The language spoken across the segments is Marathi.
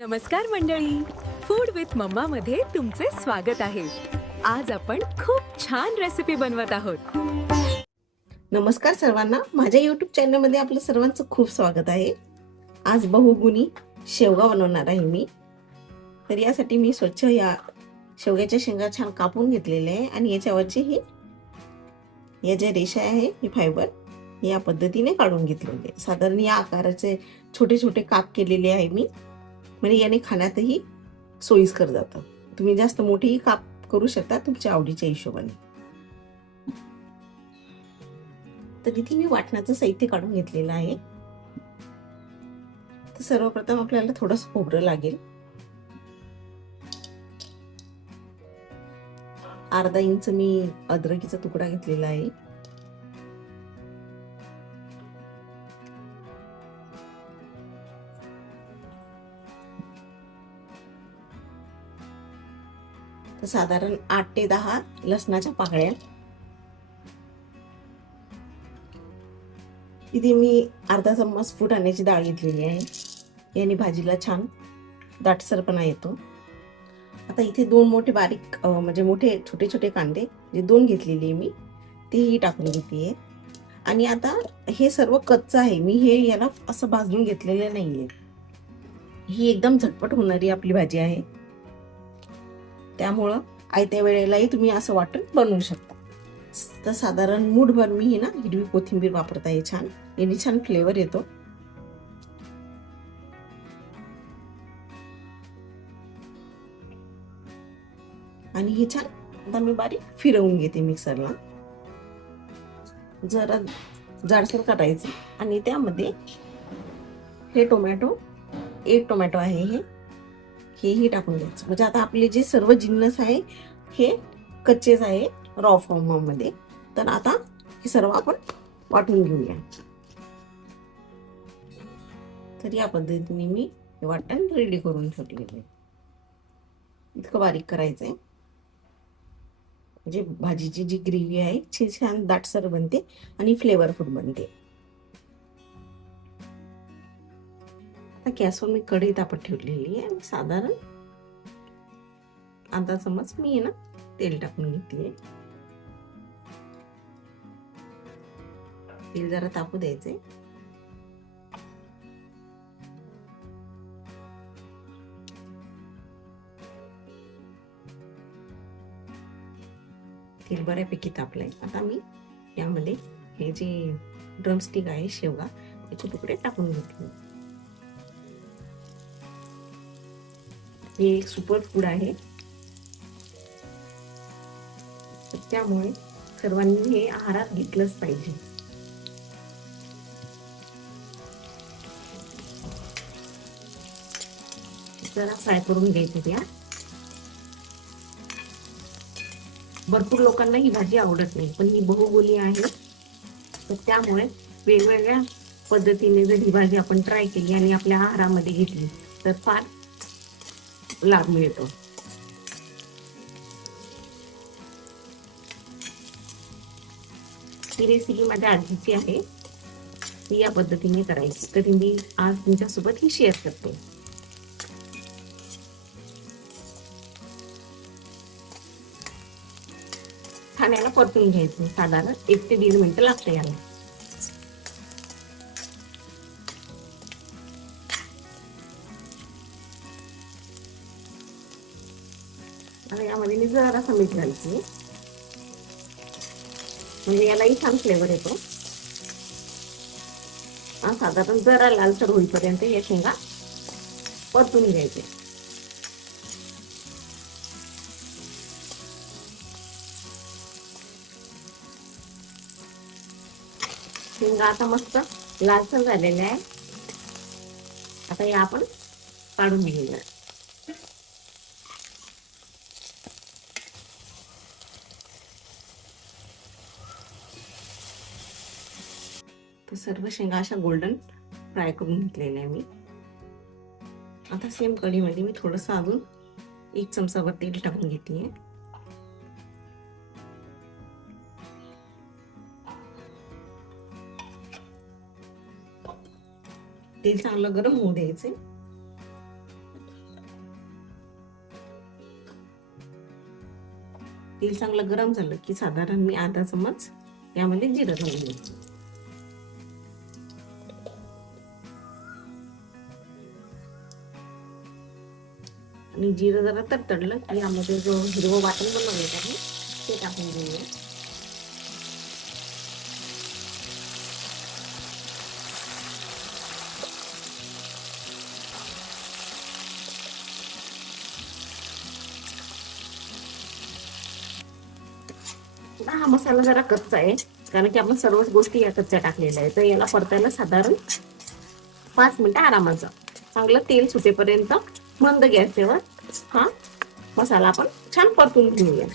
नमस्कार मंडळी, फूड विथ मम्मा मध्ये तुमचे स्वागत आहे. आज आपण खूप छान रेसिपी बनवत आहोत. नमस्कार सर्वांना, माझ्या यूट्यूब चॅनलमध्ये आपलं सर्वांचं खूप स्वागत आहे. आज बहुगुणी शेवगा बनवणार आहे मी. तर यासाठी मी स्वच्छ या शेवग्याच्या शेंगा छान कापून घेतलेले आहे आणि याच्यावरची या ज्या रेषा आहे ही फायबर या पद्धतीने काढून घेतलेले आहे. साधारण या आकाराचे छोटे छोटे काप केलेले आहे मी, म्हणजे याने खाण्यातही सोयीस्कर जातं. तुम्ही जास्त मोठेही काप करू शकता तुमच्या आवडीच्या हिशोबाने. तर इथे मी वाटणाचं साहित्य काढून घेतलेलं आहे. तर सर्वप्रथम आपल्याला थोडंसं खोबरं लागेल. अर्धा इंच मी अद्रकीचा तुकडा घेतलेला आहे. तर साधारण 8 ते 10 लसणाच्या पाकळ्या. इथे मी अर्धा चम्मच फुटाण्याची डाळ घेतलेली आहे. याने भाजीला छान दाटसरपणा येतो. आता इथे दोन मोठे बारीक म्हणजे मोठे छोटे छोटे कांदे जे दोन घेतलेले मी तेही टाकून घेते. आणि आता हे सर्व कच्चं आहे, मी हे याला असं भाजून घेतलेलं नाहीये. ही एकदम झटपट होणारी आपली भाजी आहे, त्यामुळं आयत्या वेळेलाही तुम्ही असं वाटून बनवू शकता. तर साधारण मूठभर मी ही ना हिरवी कोथिंबीर वापरत आहे. छान याने छान फ्लेवर येतो. आणि हे छान आता मी बारीक फिरवून घेते मिक्सरला. जरा जाडसर करायचं आणि त्यामध्ये हे एक टोमॅटो आहे हेही टाकून द्यायचं. म्हणजे आता आपले जे सर्व जिन्नस आहे हे कच्चेच आहे रॉ फॉर्म मध्ये. तर आता हे सर्व आपण वाटून घेऊया. तर या पद्धतीने मी हे वाटण रेडी करून ठेवलेलं आहे. इतकं बारीक करायचंय म्हणजे भाजीची जी ग्रेव्ही आहे ती छान दाटसर बनते आणि फ्लेवरफुल बनते. आता गॅसवर मी कढई तापत ठेवलेली आहे. साधारण अर्धा चम्मच मी ना तेल टाकून घेते. तेल जरा तापू द्यायचंय. तेल बऱ्यापैकी तापलंय. आता मी यामध्ये हे जे ड्रमस्टिक आहे शेवगा याचे तुकडे टाकून घेतले. हे एक सुपर फूड आहे, त्यामुळे सर्वांनी हे आहारात घेतलंच पाहिजे. जरा फ्राय करून घ्यायचे त्या. भरपूर लोकांना ही भाजी आवडत नाही, पण ही बहुगुणी आहे. तर त्यामुळे वेगवेगळ्या पद्धतीने जर ही भाजी आपण ट्राय केली आणि आपल्या आहारामध्ये घेतली तर फार लाभ मिळतो. ही रेसिपी माझ्या आजीची आहे, ती या पद्धतीने करायची, तरी मी आज तुमच्यासोबत ही शेअर करते. खाण्याला परतून घ्यायचं. साधारण 1 ते 1.5 मिनिटं लागते याला. आता यामध्ये मी जरासा मीठ घालते, म्हणजे यालाही छान फ्लेवर येतो. साधारण जरा लालसर होईपर्यंत या शेंगा परतून घ्यायचे. शेंगा आता मस्त लालसर झालेल्या आहे. आता या आपण काढून घेऊया. तर सर्व शेंगा अशा गोल्डन फ्राय करून घेतलेल्या आहे मी. आता सेम कढईमध्ये मी थोडंसं अजून 1 चमचाभर तेल टाकून घेते. तेल चांगलं गरम होऊ द्यायचे. तेल चांगलं गरम झालं की साधारण मी अर्धा चमच यामध्ये जिरं घालून घेते. आणि जिरं जरा तडतडलं की यामध्ये जो हिरवं वाटण बनवलं आहे ते टाकून घेऊया. हा मसाला जरा कच्चा आहे कारण की आपण सर्वच गोष्टी या कच्च्या टाकलेल्या आहेत, तर याला परतायला साधारण 5 मिनिटं आरामाचं चांगलं तेल सुटेपर्यंत मंद गॅसवर हा मसाला आपण छान परतून घेऊया.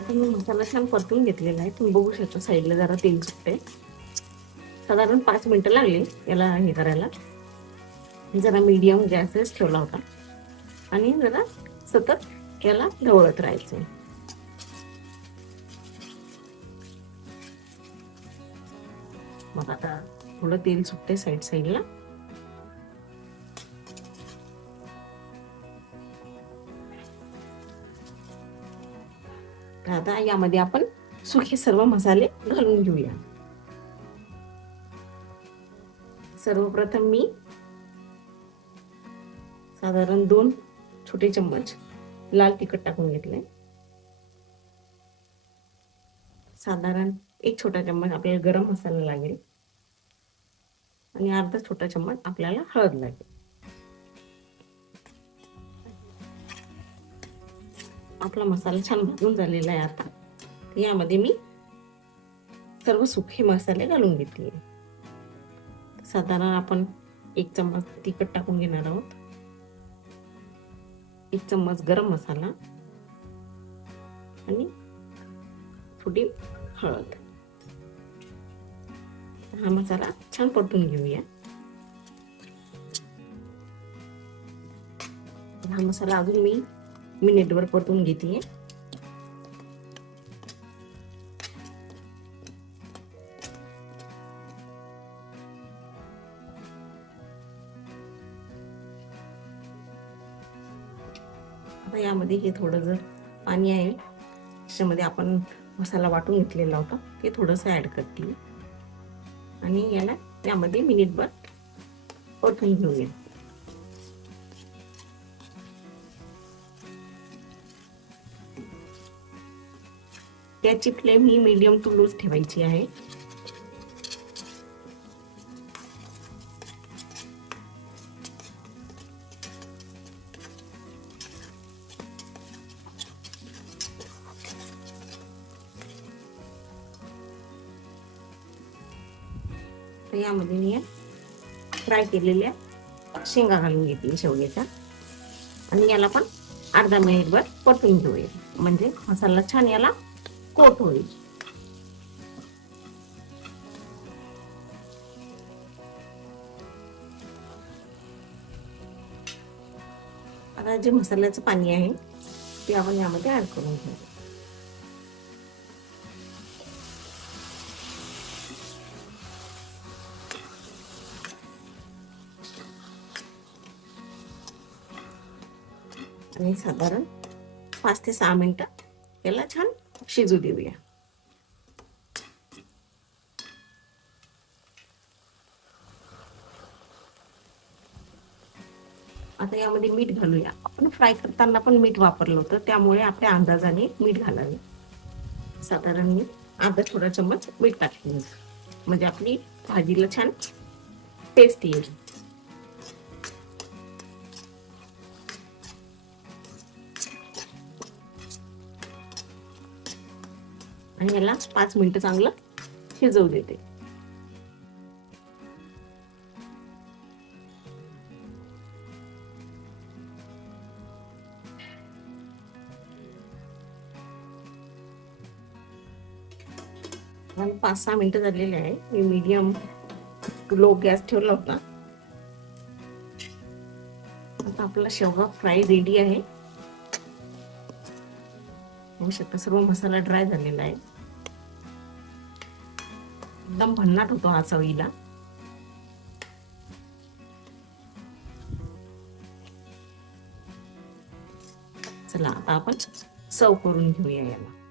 आता मी मसाला छान परतून घेतलेला आहे. तुम्ही बघू शकता साईडला जरा तेल सुटते. साधारण 5 मिनिटं लागली याला हे करायला. जरा मीडियम गॅसच ठेवला होता आणि जरा सतत याला ढवळत राहायचं. मग आता थोडं तेल सुटते साईडला. आता यामध्ये आपण सुखे सर्व मसाले घालून घेऊया. सर्वप्रथम मी साधारण 2 छोटे चम्मच लाल तिखट टाकून घेतले. साधारण 1 छोटा चम्मच आपल्याला गरम मसाला लागेल आणि अर्धा छोटा चम्मच आपल्याला हळद लागेल. आपला मसाला छान भाजून झालेला आहे. आता यामध्ये मी सर्व सुखे मसाले घालून घेतले. साधारण आपण 1 चम्मच तिखट टाकून घेणार आहोत, 1 चम्मच गरम मसाला आणि थोडी हळद. हा मसाला छान परतून घेऊया. हा मसाला अजून मी मिनिटभर परतून घेते. आता यामध्ये हे थोडं जर पाणी आहे त्याच्यामध्ये आपण मसाला वाटून घेतलेला होता ते थोडंसं ऍड करते आणि याला यामध्ये मिनिटभर परतून घेऊया. याची फ्लेम ही मीडियम टू लो ठेवायची आहे. यामध्ये मी फ्राय केलेल्या शेंगा घालून घेतली शेवग्याच्या आणि याला पण अर्धा मिनिटभर परतून घेऊया म्हणजे मसाला छान याला कोट होईल. आता जे मसाल्याचं पाणी आहे ते आपण यामध्ये ऍड करून घेऊ. आणि साधारण 5 ते 6 मिनिटं याला छान शिजू देऊया. आता यामध्ये मीठ घालूया. आपण फ्राय करताना पण मीठ वापरलं होतं त्यामुळे आपल्या अंदाजाने मीठ घालावे. साधारण मी अर्धा छोटा चम्मच मीठ टाकले म्हणजे आपली भाजीला छान टेस्ट येईल. आणि याला 5 मिनिटं चांगलं शिजवू देते. मला 5-6 मिनिटं झालेले आहे. मी मीडियम लो गॅस ठेवला होता. आता आपला शेवगा फ्राय रेडी आहे. बघू शकता सर्व मसाला ड्राय झालेला आहे. एकदम भन्नाट होतो हा चवीला. चला आता आपण सर्व करून घेऊया याला.